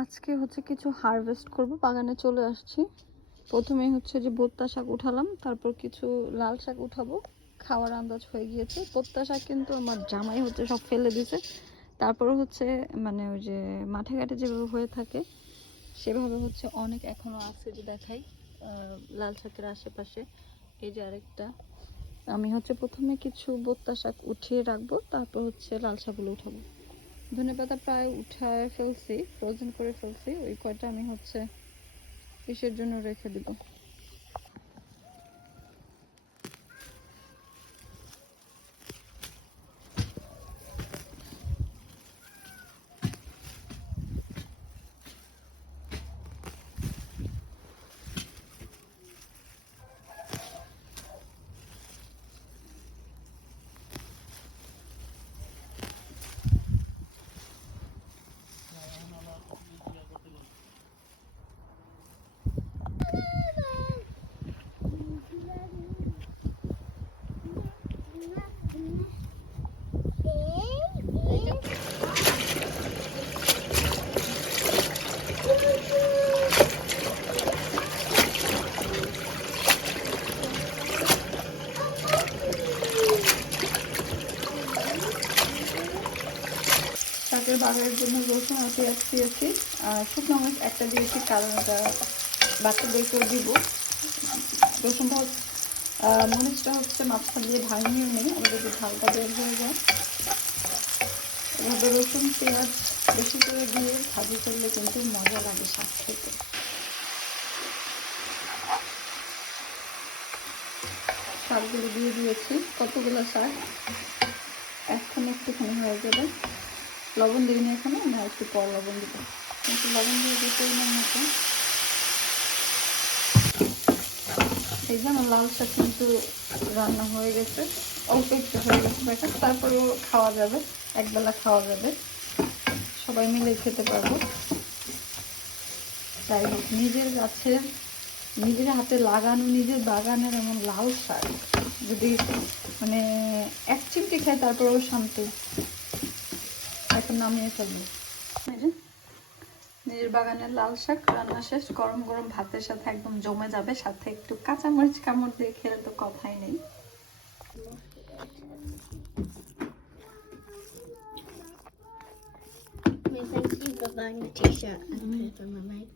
আজকে হচ্ছে কিছু হারভেস্ট করব, বাগানে চলে আসছি। প্রথমে হচ্ছে যে বোত্তা শাক উঠালাম, তারপর কিছু লাল শাক উঠাবো। খাওয়ার আন্দাজ হয়ে গিয়েছে। বোত্তা শাক কিন্তু আমার জামাই হচ্ছে সব ফেলে দিছে। তারপরে হচ্ছে মানে ওই যে মাঠে ঘাটে যেভাবে হয়ে থাকে সেভাবে হচ্ছে অনেক এখনো আছে, যে দেখাই লাল শাকের আশেপাশে। এই যে আরেকটা। আমি হচ্ছে প্রথমে কিছু বোত্তা শাক উঠিয়ে রাখবো, তারপর হচ্ছে লাল শাকগুলো উঠাবো। ধনেপাতা প্রায় উঠায় ফেলছি, ফ্রোজেন করে ফেলছি। ওই কয়টা আমি হচ্ছে কিসের জন্য রেখে দিব। শাকের বাগারের জন্য রসুন আর পেঁয়াজ দিয়েছি, আর শুকনো মাছ একটা দিয়েছি, কারণ এটা বাচ্চাদেরকেও দিব। রসুনটা মরিচটা হচ্ছে মাছটা দিয়ে ভাঙিয়ে নেই, আবার যদি ঝালটা বের হয়ে যায়। এভাবে রসুন পেঁয়াজ বেশি করে দিয়ে ভাজি করলে কিন্তু মজা লাগে শাক খেতে। শাকগুলো দিয়ে দিয়েছি, কতগুলো শাক, এখন একটুখানি হয়ে যাবে। লবণ দিইনি এখানে, না একটু পর লবণ দিব, কিন্তু লবণ দিয়ে দিতে মতো। এই যে আমার লাল শাক কিন্তু রান্না হয়ে গেছে, অল্প একটু হয়ে গেছে দেখেন। তারপরেও খাওয়া যাবে, একবেলা খাওয়া যাবে, সবাই মিলে খেতে পারবো। যাই হোক, নিজের গাছে নিজের হাতে লাগানো নিজের বাগানের এমন লাল শাক যদি মানে এক চিমটি খাই তারপরেও শান্তি। এখন নামিয়ে ফেলবো। নিজের বাগানের লাল শাক রান্না শেষ, গরম গরম ভাতের সাথে একদম জমে যাবে। সাথে একটু কাঁচামরিচ কামড় দিয়ে খেলে তো কথাই নেই। Thank you for buying a t-shirt and put it on my mic.